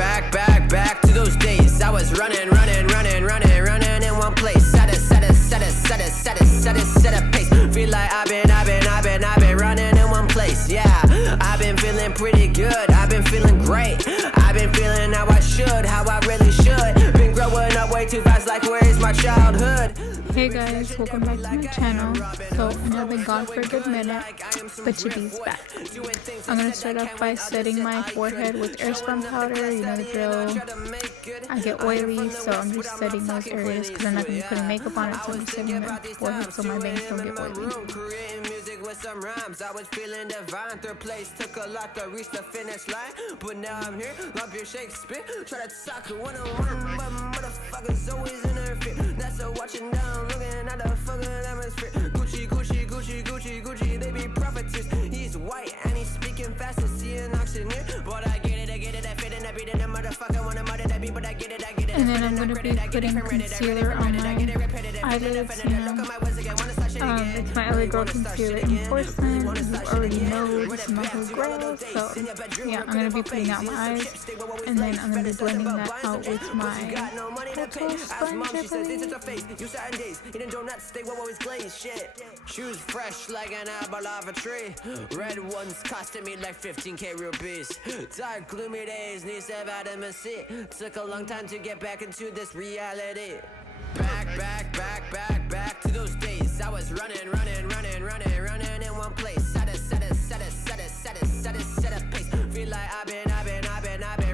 back to those days. I was running in one place. Set a pace. Feel like I've been running in one place. Yeah, I've been feeling pretty good. I've been feeling great. I've been feeling how I should, how I really should. Been growing up way too fast, like where is my childhood? Hey guys, welcome back to my channel. So I know I've been gone for a good minute, but Chibi's back. I'm gonna start off by setting my forehead with Airspun powder. You know the drill. I get oily, so I'm just setting those areas because I'm not gonna be putting makeup on it. So I'm just setting my forehead so my bangs don't get oily. With some rhymes, I was feeling divine. Third place took a lot to reach the finish line, but now I'm here. Lump your Shakespeare, try to talk one-on-one, but motherfuckers always in their feet. That's a watching down, looking at the fucking atmosphere. Gucci, they be prophetess. He's white and he's speaking fast as see an auctioneer. But I get it, I fit in, I beat in a motherfucker, wanna murder that beat, but I get it. And then I'm gonna be putting concealer on my eyelids. It's my L.A.Girl Concealer in porcelain. You already know this smells gross. So yeah, I'm gonna be putting out my eyes, and then I'm gonna be blending that out with my petal sponge, I believe. Shoes fresh like an apple off a tree. Red ones costing me like 15k rupees. Dark gloomy days, needs to have vitamin C. Took a long time to get back into this reality. Back to those days. I was running in one place. Set a pace. Feel like I've been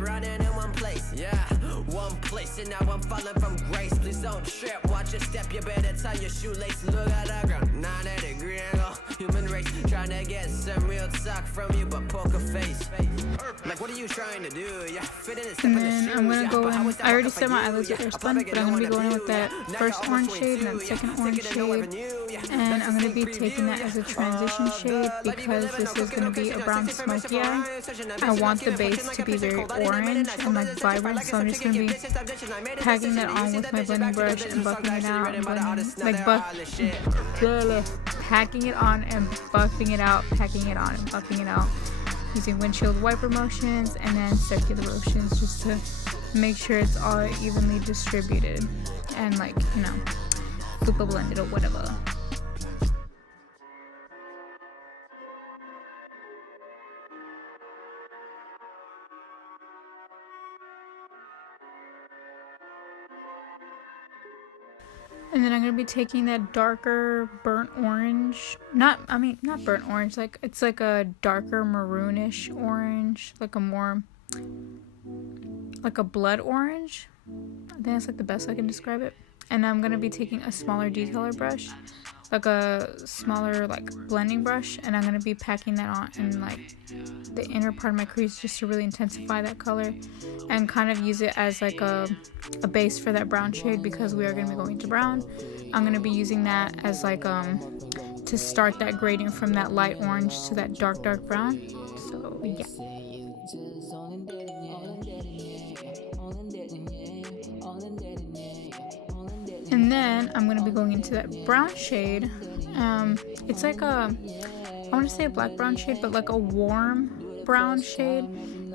running in one place. Yeah, one place, and now I'm falling from grace. Please don't trip, watch your step. You better tie your shoelace. Look at the ground, 90-degree angle. Human race trying to get some real talk from you, but poker face. Like, what are you trying to do? Yeah, fit in and then I'm gonna go in. I already set my eyelids with Airspun, but I'm gonna be going with that first orange shade and that second orange shade, and I'm gonna be taking that as a transition shade because this is gonna be a brown smoky eye. I want the base to be very orange and like vibrant, so I'm just gonna be packing that on with my blending brush and buffing it out, and packing it on and buffing it out, packing it on and buffing it out, using windshield wiper motions and then circular motions just to make sure it's all evenly distributed and, like, you know, super blended or whatever. And then I'm gonna be taking that darker burnt orange, not burnt orange, like it's like a darker maroonish orange, like a more like a blood orange. I think that's like the best I can describe it. And I'm gonna be taking a smaller detailer brush, like a smaller like blending brush, and I'm gonna be packing that on in like the inner part of my crease just to really intensify that color and kind of use it as like a base for that brown shade because we are gonna be going to brown. I'm gonna be using that as like to start that gradient from that light orange to that dark brown. So yeah. And then I'm going to be going into that brown shade. It's like I want to say a black brown shade, but like a warm brown shade.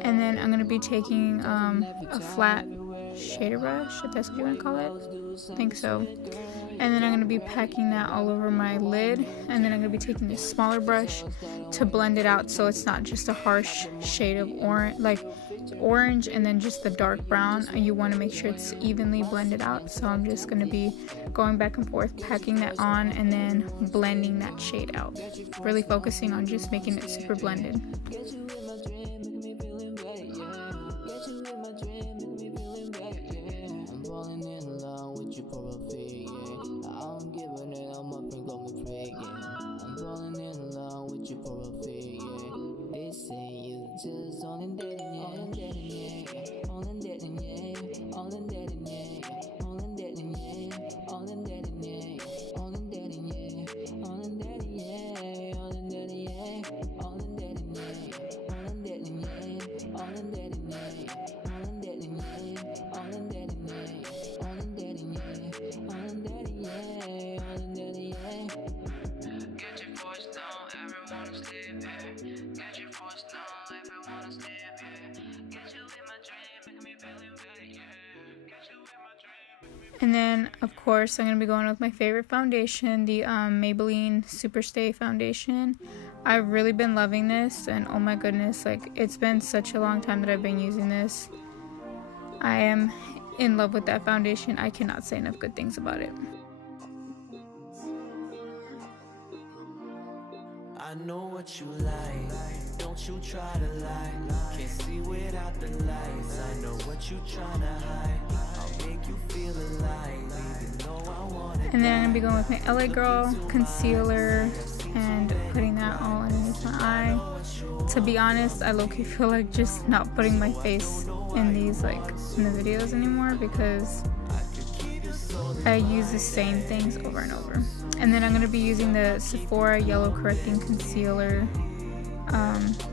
And then I'm going to be taking a flat shader brush, if that's what you want to call it. I think so. And then I'm going to be packing that all over my lid. And then I'm going to be taking this smaller brush to blend it out so it's not just a harsh shade of orange, like orange and then just the dark brown. You want to make sure it's evenly blended out. So I'm just going to be going back and forth, packing that on and then blending that shade out. Really focusing on just making it super blended. And then, of course, I'm going to be going with my favorite foundation, the Maybelline Superstay foundation. I've really been loving this, and oh my goodness, like, it's been such a long time that I've been using this. I am in love with that foundation. I cannot say enough good things about it. I know what you like, don't you try to lie. Can't see without the lights. I know what you trying to hide. I'll make you feel alive, even though I want it. And then I'm gonna be going with my L.A.Girl concealer and putting that all underneath my eye. To be honest, I low-key feel like just not putting my face in these, like, in the videos anymore, because I use the same things over and over. And then I'm going to be using the Sephora Yellow Correcting Concealer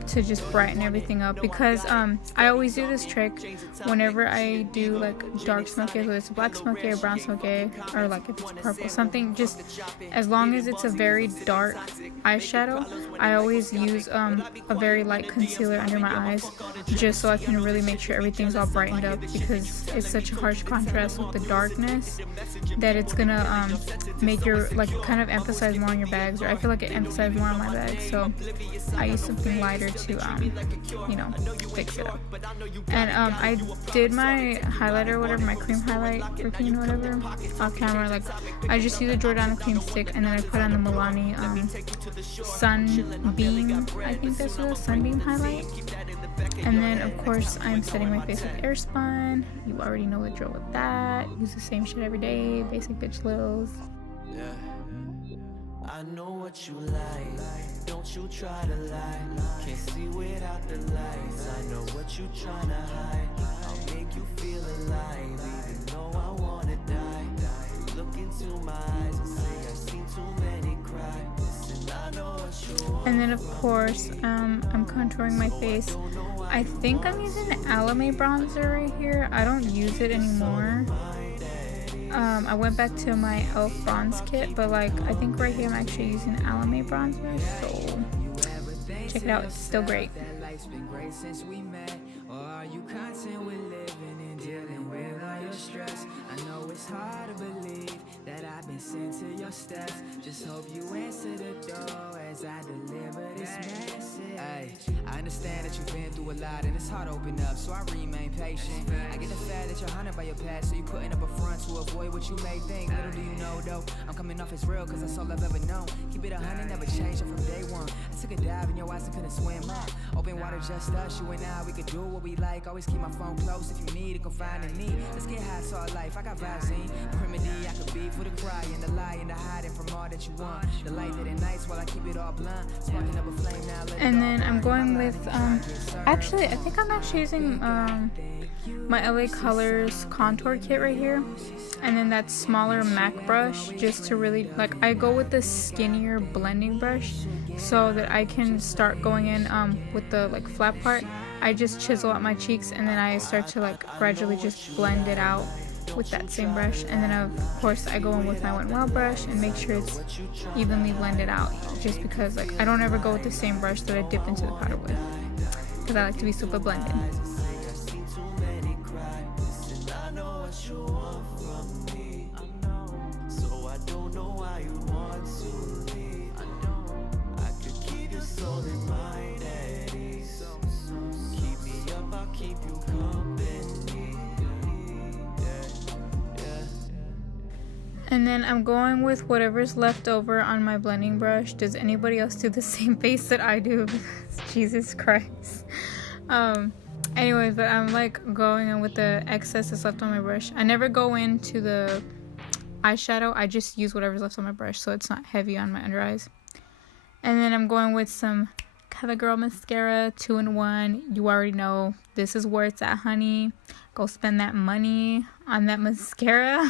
to just brighten everything up, because I always do this trick whenever I do like dark smoky, whether it's black smoky or brown smoky, or like if it's purple, something, just as long as it's a very dark eyeshadow, I always use a very light concealer under my eyes, just so I can really make sure everything's all brightened up, because it's such a harsh contrast with the darkness that it's gonna make your, like, kind of emphasize more on your bags, or I feel like it emphasizes more on my bags, so I use something lighter to you know, fix it up. And I did my highlighter or whatever, my cream highlight routine or whatever, off camera. Like, I just use a Jordana cream stick, and then I put on the Milani Sunbeam, I think that's what it is, Sunbeam highlight. And then of course I'm setting my face with Airspun. You already know the drill with that. Use the same shit every day, basic bitch lils. Yeah. I know what you like, don't you try to lie. Can't see without the lights. I know what you trying to hide. I'll make you feel alive, even though I wanna die. Look into my eyes and say I've seen too many cry. Listen, I know what you want. And then of course I'm contouring my face. I think I'm using the Almay Bronzer right here. I don't use it anymore. I went back to my e.l.f. bronze kit, but like I think right here I'm actually using Almay Bronzer, so check it out, it's still great. I know it's hard to believe that I've been sent to your steps. Just hope you answer the door as I deliver this message. Ay, I understand that you've been through a lot and it's hard to open up, so I remain patient. I get the fact that you're haunted by your past, so you're putting up a front to avoid what you may think. Little do you know though, I'm coming off as real, cause that's all I've ever known. Keep it 100, never changed it from day one. I took a dive in your eyes and couldn't swim up. Open water, just us, you and I, we could do what we like. Always keep my phone close if you need it, confide in me. Let's get high to our life, I got vibes in. Remedy, I could be for the cry and the lie and the hiding from all that you want. The light that it nights while I keep it all blunt. Sparking up a flame now. And then I'm going with actually I think I'm actually using my L.A.Colors contour kit right here, and then that smaller MAC brush, just to really, like, I go with the skinnier blending brush so that I can start going in with the, like, flat part. I just chisel out my cheeks, and then I start to, like, gradually just blend it out with that same brush. And then of course I go in with my Wet n Wild brush and make sure it's evenly blended out, just because, like, I don't ever go with the same brush that I dip into the powder with, because I like to be super blended. And then I'm going with whatever's left over on my blending brush. Does anybody else do the same face that I do? Jesus Christ. Anyways, but I'm like going in with the excess that's left on my brush. I never go into the eyeshadow. I just use whatever's left on my brush, so it's not heavy on my under eyes. And then I'm going with some Covergirl mascara, 2-in-1. You already know this is where it's at, honey. Go spend that money on that mascara.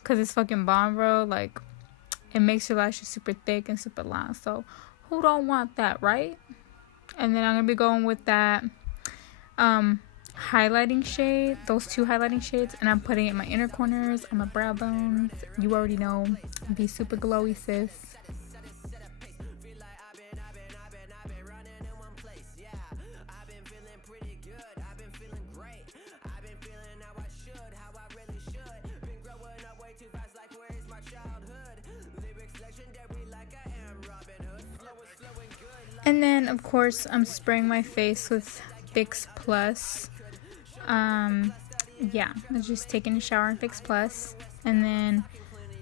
Because it's fucking bomb, bro. Like, it makes your lashes super thick and super long. So, who don't want that, right? And then I'm going to be going with that highlighting shade. Those two highlighting shades. And I'm putting it in my inner corners, on my brow bones. You already know. Be super glowy, sis. And then of course I'm spraying my face with Fix Plus. Yeah, I'm just taking a shower in Fix Plus, and then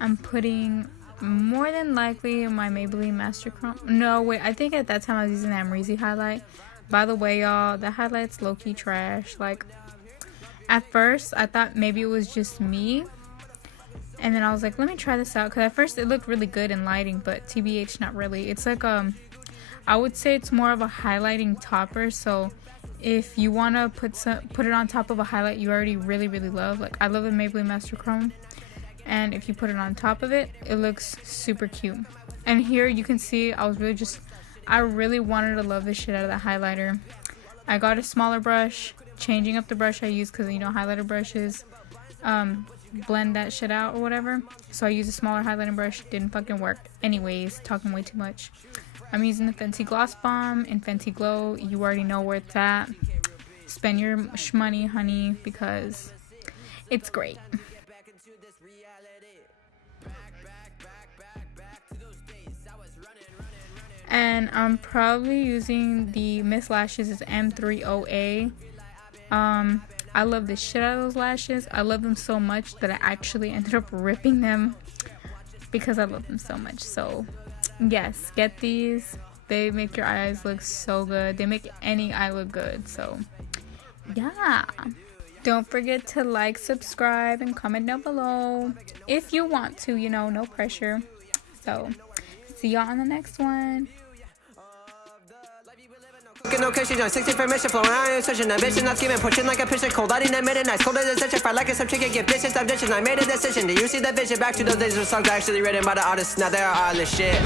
I'm putting more than likely my Maybelline Master Chrome. No, wait, I think at that time I was using the Amrezy highlight. By the way, y'all, the highlight's low-key trash. Like, at first I thought maybe it was just me, and then I was like, let me try this out, because at first it looked really good in lighting, but TBH, not really. It's like I would say it's more of a highlighting topper. So if you want to put it on top of a highlight you already really love, like I love the Maybelline Master Chrome, and if you put it on top of it, it looks super cute. And here you can see I really wanted to love the shit out of the highlighter. I got a smaller brush, changing up the brush I use, because you know highlighter brushes blend that shit out or whatever. So I used a smaller highlighting brush, didn't fucking work. Anyways, talking way too much. I'm using the Fenty Gloss Bomb in Fenty Glow. You already know where it's at. Spend your shmoney, honey, because it's great. And I'm probably using the Miss Lashes is M30A. I love the shit out of those lashes. I love them so much that I actually ended up ripping them because I love them so much. So yes, get these. They make your eyes look so good. They make any eye look good. So yeah, don't forget to like, subscribe, and comment down below if you want to, you know, no pressure. So see y'all on the next one. No cushion, 60 for mission, flowing out in such an ambition, not scheming, pushing like a pitcher, cold lighting at midnight, cold as a stitcher, fire like some chicken, get bitches, I'm ditching, I made a decision. Do you see the vision? Back to those days where songs are actually written by the artists, now they're all this shit.